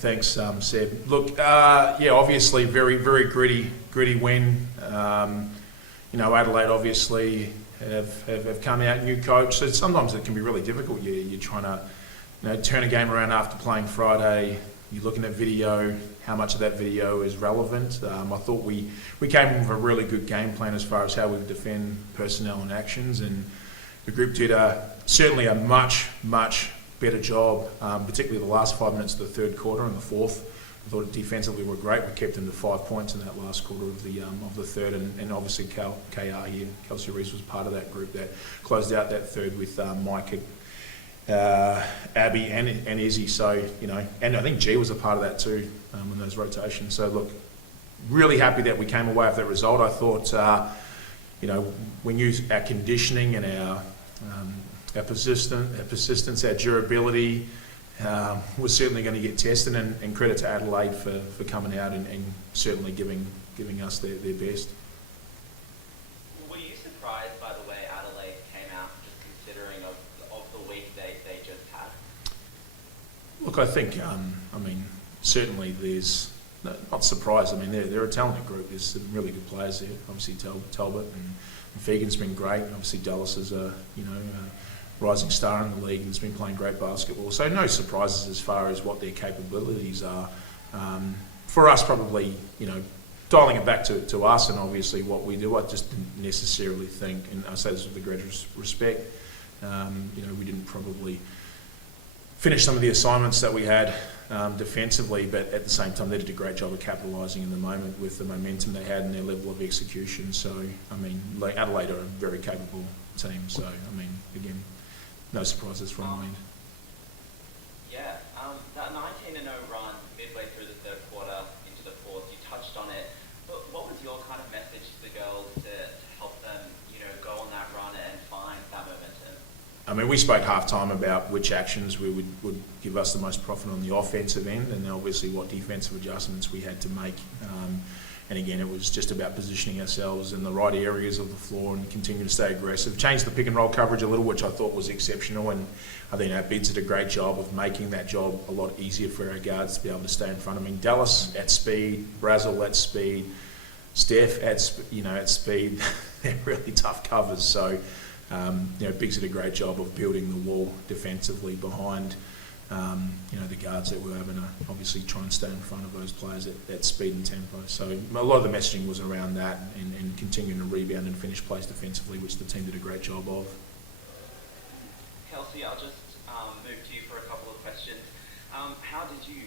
Thanks, Seb. Look, yeah, obviously very gritty win. Adelaide obviously have come out, new coach, so sometimes it can be really difficult. You're trying to turn a game around after playing Friday. You're looking at video, how much of that video is relevant. I thought we came with a really good game plan as far as how we defend personnel and actions, and the group did certainly a much better job, particularly the last 5 minutes of the third quarter and the fourth. I thought defensively were great. We kept them to 5 points in that last quarter of the third, and obviously KR here, Kelsey Rees, was part of that group that closed out that third with Mike, Abby and Izzy. So, and I think G was a part of that too in those rotations. So look, really happy that we came away with that result. I thought, we used our conditioning and our persistence, our durability was certainly going to get tested, and credit to Adelaide for coming out and certainly giving us their best. Were you surprised by the way Adelaide came out, just considering of the week they just had? Look, I think, certainly there's, not surprised, they're a talented group. There's some really good players there. Obviously Talbot and Fegan's been great. Obviously Dallas is a rising star in the league and has been playing great basketball. So no surprises as far as what their capabilities are. For us, probably, dialing it back to us and obviously what we do, I just didn't necessarily think, and I say this with the greatest respect, we didn't probably finish some of the assignments that we had defensively, but at the same time they did a great job of capitalising in the moment with the momentum they had and their level of execution. So, Adelaide are a very capable team. So, again, no surprises from my end. Yeah, that 19-0 run midway through the third quarter into the fourth, you touched on it. But what was your kind of message to the girls to help them, go on that run and find that momentum? We spoke half-time about which actions we would give us the most profit on the offensive end, and then obviously what defensive adjustments we had to make. And again, it was just about positioning ourselves in the right areas of the floor and continue to stay aggressive. Changed the pick and roll coverage a little, which I thought was exceptional, and I think our bids did a great job of making that job a lot easier for our guards to be able to stay in front. Dallas at speed, Brazil at speed, Steph at speed. They're really tough covers. So, Biggs did a great job of building the wall defensively behind, the guards that were able to obviously try and stay in front of those players at speed and tempo. So a lot of the messaging was around that and continuing to rebound and finish plays defensively, which the team did a great job of. Kelsey, I'll just move to you for a couple of questions. How did you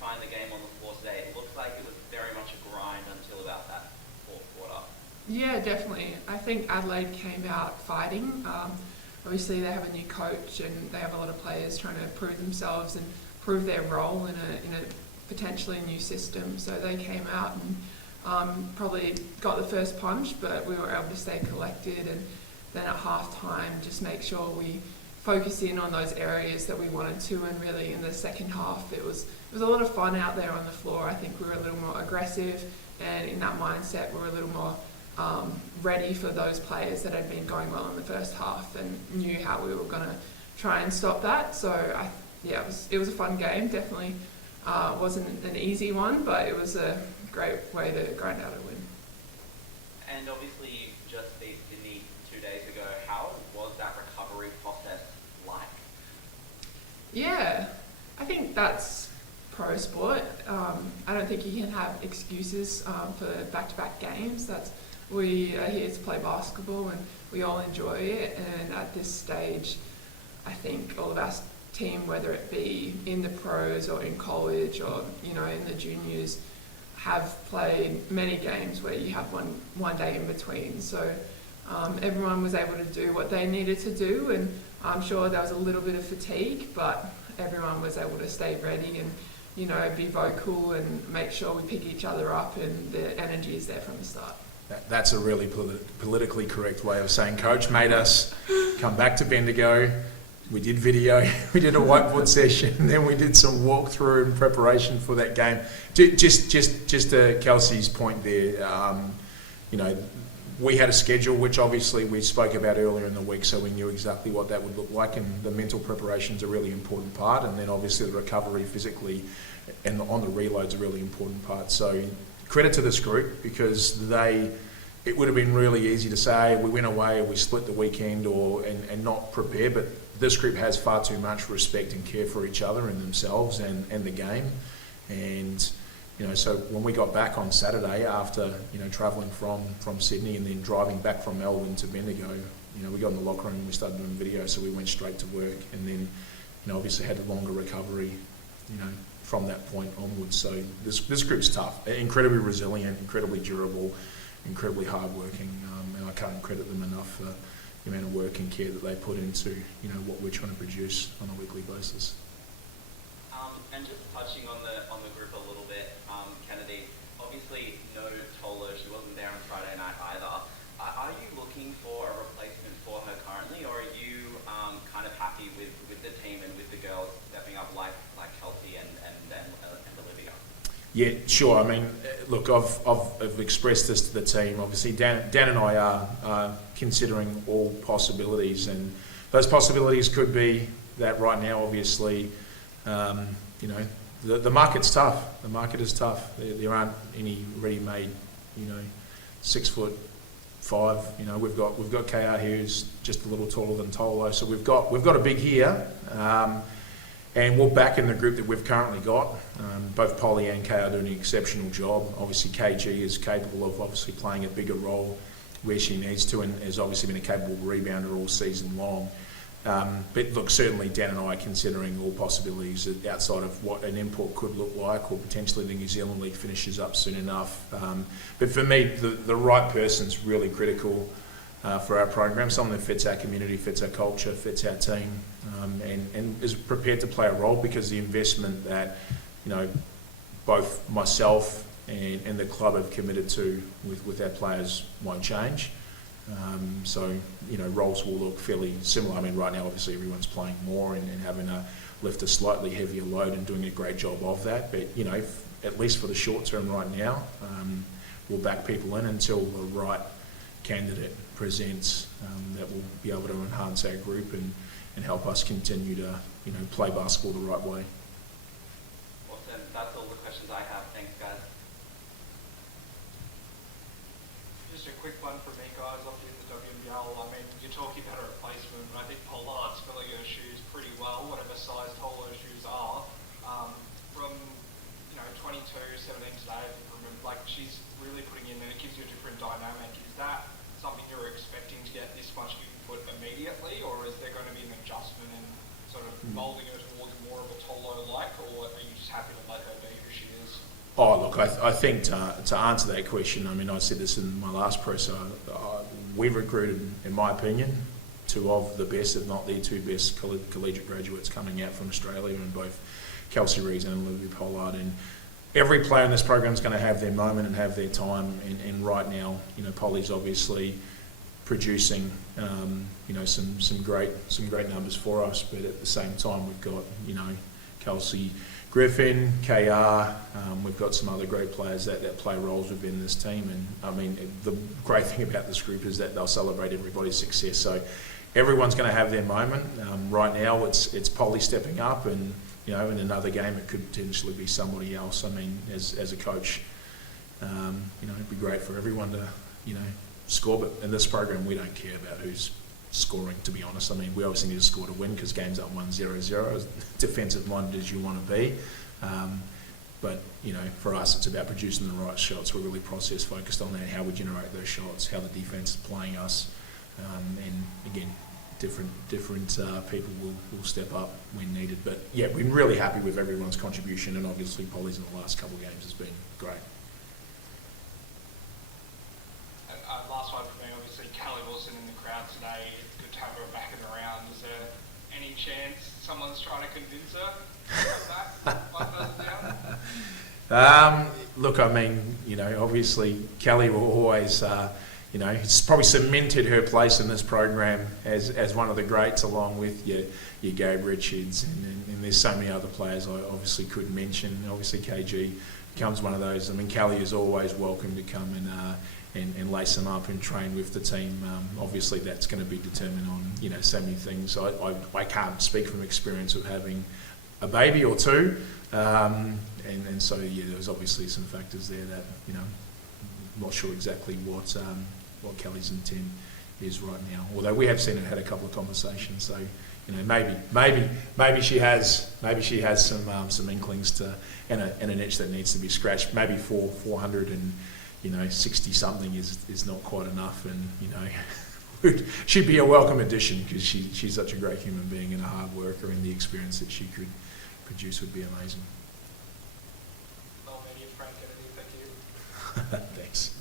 find the game on the floor today? It looked like it was very much a grind until about that fourth quarter. Yeah, definitely. I think Adelaide came out fighting. Obviously, they have a new coach and they have a lot of players trying to prove themselves and prove their role in a potentially new system. So they came out and probably got the first punch, but we were able to stay collected, and then at halftime just make sure we focus in on those areas that we wanted to. And really in the second half, it was a lot of fun out there on the floor. I think we were a little more aggressive, and in that mindset, we were a little more ready for those players that had been going well in the first half and knew how we were going to try and stop that. So it was a fun game. Definitely wasn't an easy one, but it was a great way to grind out a win. And obviously you just beat Sydney 2 days ago. How was that recovery process like? Yeah, I think that's pro sport. I don't think you can have excuses for back-to-back games. We are here to play basketball and we all enjoy it, and at this stage I think all of our team, whether it be in the pros or in college or in the juniors, have played many games where you have one day in between. So everyone was able to do what they needed to do, and I'm sure there was a little bit of fatigue, but everyone was able to stay ready and be vocal and make sure we pick each other up, and the energy is there from the start. That's a really politically correct way of saying coach made us come back to Bendigo. We did video, we did a whiteboard session, and then we did some walkthrough in preparation for that game. Just to Kelsey's point there, we had a schedule which obviously we spoke about earlier in the week, so we knew exactly what that would look like, and the mental preparation is a really important part, and then obviously the recovery physically and on the reload's a really important part. So credit to this group, because it would have been really easy to say we went away or we split the weekend and not prepare, but this group has far too much respect and care for each other and themselves and the game. And so when we got back on Saturday after travelling from Sydney and then driving back from Melbourne to Bendigo, we got in the locker room and we started doing video, so we went straight to work, and then obviously had a longer recovery from that point onwards. So this group's tough, incredibly resilient, incredibly durable, incredibly hardworking, and I can't credit them enough for the amount of work and care that they put into what we're trying to produce on a weekly basis. And just touching on the group a little bit, Kennedy, obviously no Tolo, she wasn't there on Friday night either. Are you looking for a replacement for her currently, or are you kind of happy with the team and with the girls stepping up like Kelsey and Olivia? Yeah, sure. I mean, look, I've expressed this to the team. Obviously, Dan and I are considering all possibilities, and those possibilities could be that right now, obviously, the market's tough. The market is tough. There aren't any ready-made, 6'5". We've got KR here who's just a little taller than Tolo, so we've got a big here. And we're back in the group that we've currently got. Both Polly and Kay are doing an exceptional job. Obviously, KG is capable of obviously playing a bigger role where she needs to, and has obviously been a capable rebounder all season long. But look, certainly Dan and I are considering all possibilities outside of what an import could look like, or potentially the New Zealand League finishes up soon enough. But for me, the right person's really critical for our program, someone that fits our community, fits our culture, fits our team, and is prepared to play a role, because the investment that both myself and the club have committed to with our players won't change. So roles will look fairly similar. I mean, right now obviously everyone's playing more and having to lift a slightly heavier load and doing a great job of that, but at least for the short term right now, we'll back people in until the right candidate presents that will be able to enhance our group and help us continue to play basketball the right way. Awesome. That's all the questions I have. Thanks, guys. Just a quick one from me, guys. Obviously in the WNBL, I mean, you're talking about a replacement, and I think Pollard's filling her shoes pretty well, whatever size tall her shoes are. From 22, 17 today, if you remember, like, she's really putting in, and it gives you a different dynamic. Is that something you're expecting to get this much input immediately, or is there going to be an adjustment in sort of moulding her towards more of a Tolo-like, or are you just happy to let her be who she is? Oh, look, I think to answer that question, I mean, I said this in my last presser, we've recruited, in my opinion, two of the best, if not the two best collegiate graduates coming out from Australia, in both Kelsey Rees and Olivia Pollard. And every player in this program is going to have their moment and have their time. And right now, Polly's obviously producing, some great numbers for us. But at the same time, we've got, Kelsey Griffin, KR. We've got some other great players that play roles within this team. And I mean, the great thing about this group is that they'll celebrate everybody's success. So everyone's going to have their moment. Right now, it's Polly stepping up, and in another game, it could potentially be somebody else. I mean, as a coach, it'd be great for everyone to, score. But in this program, we don't care about who's scoring, to be honest. I mean, we obviously need to score to win, because games are 1-0-0, as defensive minded as you want to be. But, for us, it's about producing the right shots. We're really process focused on that, how we generate those shots, how the defence is playing us. And again, different people will step up when needed. But yeah, we're really happy with everyone's contribution, and obviously Polly's in the last couple of games has been great. Last one for me, obviously Callie Wilson in the crowd today. It's good to have her back in the round. Is there any chance someone's trying to convince her of that? Down? Look, I mean, obviously Kelly will always you know, it's probably cemented her place in this program as one of the greats, along with your Gabe Richards, and there's so many other players I obviously could mention. Obviously KG becomes one of those. I mean, Kelly is always welcome to come and lace them up and train with the team. Obviously that's going to be determined on, you know, so many things. I can't speak from experience of having a baby or two, and so yeah, there's obviously some factors there that, you know, I'm not sure exactly what Kelly's intent is right now. Although we have seen it, had a couple of conversations, so you know, maybe she has some inklings to and an itch that needs to be scratched. Maybe 460 something is not quite enough, and you know, she'd be a welcome addition because she's such a great human being and a hard worker, and the experience that she could produce would be amazing. Well, Frank Kennedy, thank you. Thanks.